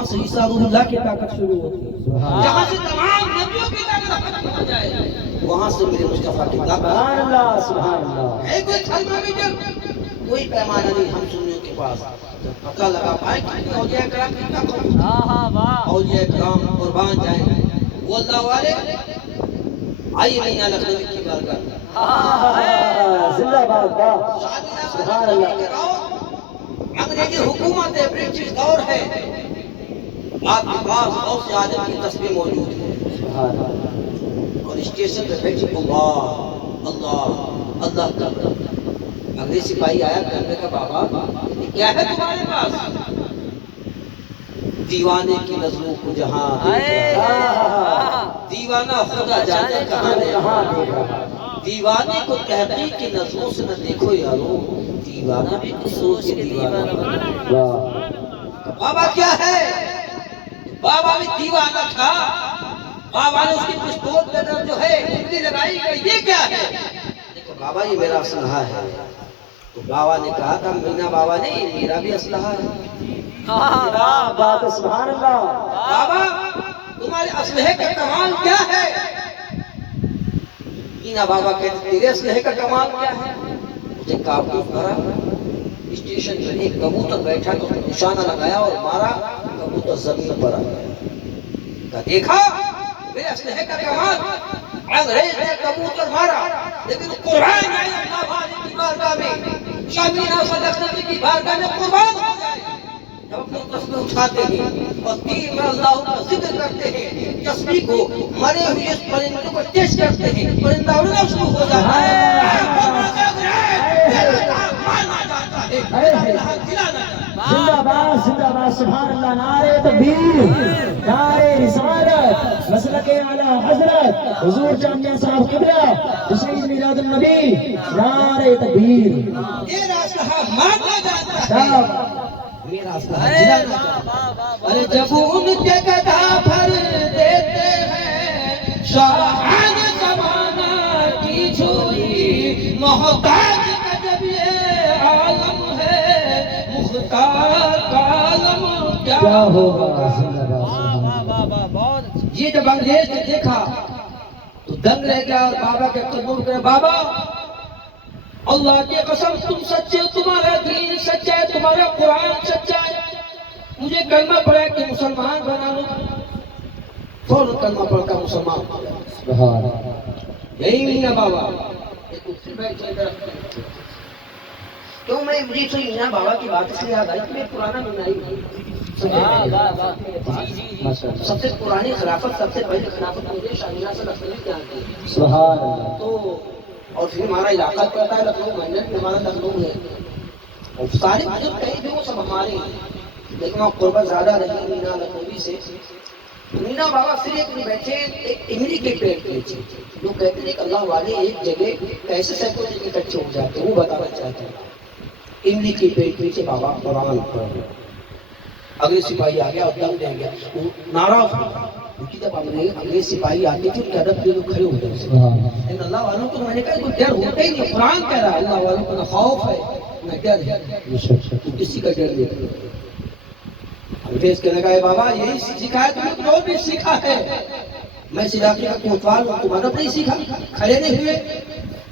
وہاں سے عیسیٰ روح اللہ کی طاقت شروع ہوتی ہے، جہاں سے تمام نبیوں کی طاقت ختم ہو جائے وہاں سے میرے مصطفیٰ کی طاقت. سبحان اللہ سبحان اللہ. ہے کوئی تھرمامیٹر؟ کوئی پیمانہ نہیں ہم سنیوں کے پاس. جب پتہ لگا پائیں کہ اولیاء کرام کتنا قربان، اولیاء کرام قربان جائیں وہ اللہ والے. آئیے مینا لکھنوی کی بارگاہ. زندہ باد. سبحان اللہ. انگریزی حکومت ہے، برٹش دور ہے، آپ کے پاس غوث اعظم کی تصویر موجود ہے سبحان اللہ. اور اسٹیشن پہ بیٹھی اللہ اللہ اللہ کر. انگریز سپاہی آیا کہنے کا بابا یہ کیا ہے تمہارے پاس؟ دیوانے کی نظروں کو جہاں دیکھ رہا، دیوانہ خدا جانے کہاں دیکھ رہا. دیوانے کو تحقیق کی نظروں سے نہ دیکھو یارو، دیوانہ بھی کچھ سوچ کے دیوانہ. بابا کیا ہے؟ بابا بھی دیوانہ تھا. بابا نے اس کی پستول کے اندر جو ہے انگلی لگائی کہ یہ کیا ہے؟ دیکھو بابا یہ میرا اسلحہ ہے. تو بابا نے کہا تھا مینا بابا نے یہ میرا بھی اسلحہ ہے. بات سبحان اللہ. بابا تمہارے اسلحے کا کمال کیا ہے؟ مینا بابا کہتے تیرے اسلحے کا کمال کیا ہے؟ مجھے کابوس کرا. اسٹیشن پر ایک کبوتر بیٹھا تو نشانہ لگایا اور مارا، کبوتر زمین پر آ گیا. دیکھا میرے اسلحے کا کمال. انگریز نے کبوتر مارا لیکن قرآن آیا اللہ والے کی بارگاہ میں، شاہ مینا لکھنوی کی بارگاہ میں قربان ہو جائے. جب اپنے تسبیح اٹھاتے ہیں اور تین بار اللہ کا ذکر کرتے ہیں، تسبیح کو مرے ہوئے اس پرندے کو ٹیسٹ کرتے ہیں، پرندہ اڑنا شروع ہو جاتا ہے. زندہ باد زندہ باد. سبحان اللہ. نعرہ تکبیر، نعرہ رسالت، مسلک اعلی حضرت حضور جامعہ صاحب قبلہ حسین میلاد النبی. نعرہ تکبیر. یہ راستہ ماننا جاتا ہے، میرا اسلحہ جلانا جاتا ہے. ارے جب ان کے گدھا بھر دیتے ہیں شاہان زمانہ کی جھولی، محتاج کا جب یہ عالم ہے، مختار کا عالم کیا ہوگا. یہ جب انگریز نے دیکھا تو دنگ رہ گیا اور بابا کے قدموں پہ بابا اللہ کی قسم تم سچے ہو، تمہارا دین سچا ہے، تمہارا قرآن سچا ہے. مجھے کلمہ پڑھا کہ مسلمان بنا لو. فوراً کلمہ پڑھ کر مسلمان بنا لو. یہی مینا بابا کیوں میں مجھے تو مینا بابا کی بات اس لیے یاد آئی کہ میں پرانا مینائی ہوں. سب سے پرانی خلافت، سب سے پہلی خلافت مجھے شاہ مینا سے لکھنوی کی آتی ہے. سبحان اللہ. تو اور پھر ہمارا علاقہ پڑتا ہے لکھنؤ، منڈل میں ہمارا لکھنؤ ہے. اور سارے بزرگ کہیں بھی وہ سب ہمارے ہیں، لیکن وہاں قربت زیادہ رہی مینا لکھنوی سے. مینا بابا پھر ایک بیٹھے ایک املی کے پیڑ کے نیچے. لوگ کہتے ہیں کہ اللہ والے ایک جگہ کیسے سینکڑوں دن اکٹھے ہو جاتے ہیں، وہ بتانا چاہتے ہیں. املی کے پیڑ کے نیچے بابا قرآن پڑھ رہے. اگلے سپاہی آ گیا اور دم دے گیا، وہ ناراض ہوا کیونکہ جب انگریز سپاہی آتے تھے ان کے ادب کے لوگ کھڑے ہو گئے. لیکن اللہ والوں کو میں نے کہا کوئی ڈر ہوتا ہی نہیں. قرآن کہہ رہا ہے اللہ والوں کو نہ خوف ہے نہ ڈر ہے، تو کسی کا ڈر نہیں. انگریز کہنے لگا بابا یہی سیکھا ہے تمہیں، تو بھی سیکھا ہے. میں اس علاقے کا کوتوال ہوں، تمہارا نہیں سیکھا. کھڑے نہیں ہوئے.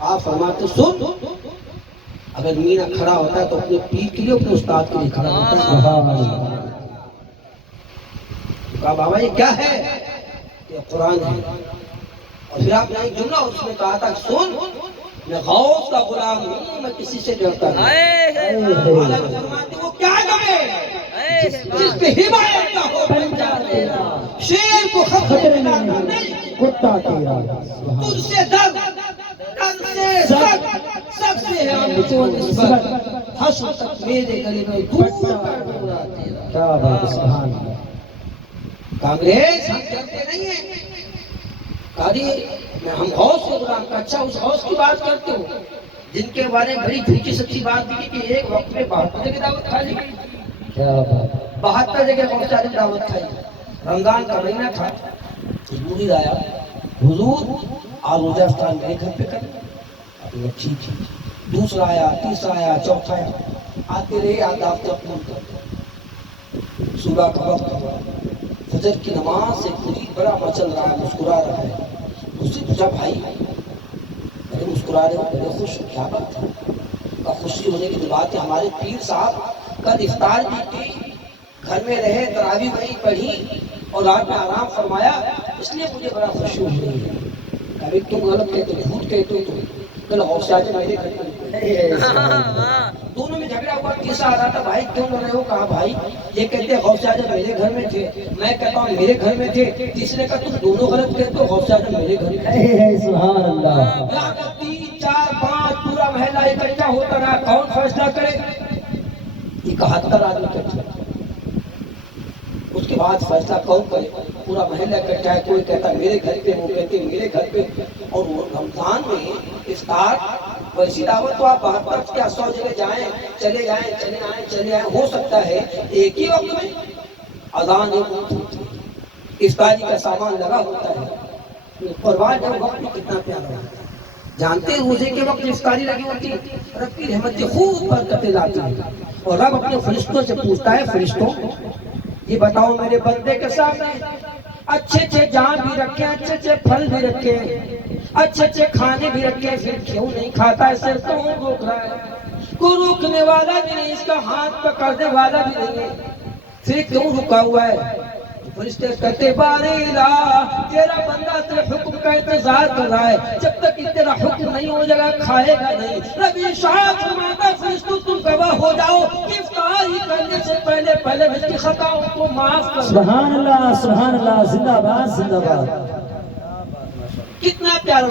آپ فرماتے سن، اگر مینا کھڑا ہوتا ہے تو اپنے پیر کے لیے اپنے استاد کے لیے کھڑا ہوتا ہے. کہا بابا یہ کیا ہے؟ یہ قرآن ہے. اور پھر آپ نے ایک جملہ اس میں کہا تھا سن میں غوث کا غلام ہوں، میں کسی سے ڈرتا نہیں. وہ کیا لگے جس پہ ہدایت کا ہو بنجا تیرا، شیر کو خطرے میں نہیں کتا تیرا. تجھ سے در تن سے سب سے ہے ہم کو نسبت، حشر تک میرے گلے میں دور کر دورا تیرا. کیا بات. سبحان اللہ. کانگریس ہم ڈرتے نہیں ہیں. ہم غوث کو غلام کا. اچھا اس غوث کی بات کرتے ہو جن کے بارے میں بڑی جھوٹی سچی بات دی کہ ایک وقت میں 72 جگہ دعوت کھائی گئی. کیا بات. 72 جگہ غوث عالم دعوت کھائی. رمضان کا مہینہ تھا، حضور آیا، حضور آپ روزہ افطار میرے گھر پہ کریں. ٹھیک. دوسرا آیا، تیسرا آیا، چوتھا آیا. آتے رہے آپ دعوت اپنے صبح کا وقت ہوا، فجر کی نماز سے پوری بڑا مچل رہا ہے، مسکرا رہا ہے۔ اس سے پوچھا بھائی بڑے مسکرا رہے ہو، بڑے خوش ہو، کیا بات ہے؟ خوشی ہونے کی بات ہے، ہمارے پیر صاحب کل افطار بھی کی، گھر میں رہے، تراویح وہی پڑھی اور رات میں آرام فرمایا، اس لیے مجھے بڑا خوشی ہو رہی ہے۔ کبھی تم غلط کہتے ہو، جھوٹ کہتے ہو، تم کل غوث اعظم میرے گھر میں، دونوں میں جھگڑا ہوا، تیسرا آ رہا تھا، بھائی کیوں لڑ رہے ہو؟ کہا بھائی یہ کہتے ہیں غوث اعظم میرے گھر میں تھے، میں کہتا ہوں میرے گھر میں تھے، تیسرے کا تم دونوں غلط کہتے ہو، غوث اعظم میرے گھر میں تھے۔ سبحان اللہ۔ یہاں تک 3 4 5 پورا محلہ اکٹھا ہوتا رہا، کون فیصلہ کرے؟ 71 آدمی اکٹھے، اس کے بعد فیصلہ کون کرے؟ پورا محلہ اکٹھا ہے، کوئی کہتا میرے گھر پہ، وہ کہتے میرے گھر پہ۔ اور وہ رمضان میں افطار ویسی دعوت تو آپ 72 کیا 100 جگہ جائیں، چلے جائیں، چلے آئیں، چلے آئیں، ہو سکتا ہے ایک ہی وقت میں اذان افطاری کا سامان لگا ہوتا ہے، پرواہ جب وقت میں کتنا پیارا ہوتا ہے۔ جانتے ہیں روزے کے وقت افطاری لگی ہوتی ہے، رب کی رحمتیں خوب برکتیں لاتی ہیں، اور رب اپنے فرشتوں سے پوچھتا ہے، فرشتوں یہ بتاؤ میرے بندے کے سامنے اچھے اچھے جام بھی رکھے، اچھے اچھے پھل بھی رکھے، اچھے اچھے کھانے بھی رکھے، پھر کیوں نہیں کھاتا؟ اسے کون روک رہا ہے؟ کوئی روکنے والا بھی نہیں، اس کا ہاتھ پکڑنے والا بھی نہیں ہے، پھر کیوں رکا ہوا ہے؟ فرشتے کہتے باری الہ، تیرا بندہ تیرے حکم کا انتظار کر رہا ہے، جب تک کہ تیرا حکم نہیں ہو جائے گا کھائے گا نہیں۔ رب ارشاد فرماتا فرشتوں تم گواہ ہو جاؤ کہ افطاری کرنے سے پہلے پہلے اس کی خطاؤں کو معاف کر دو۔ سبحان اللہ، سبحان اللہ، زندہ باد، زندہ باد۔ کتنا پیارا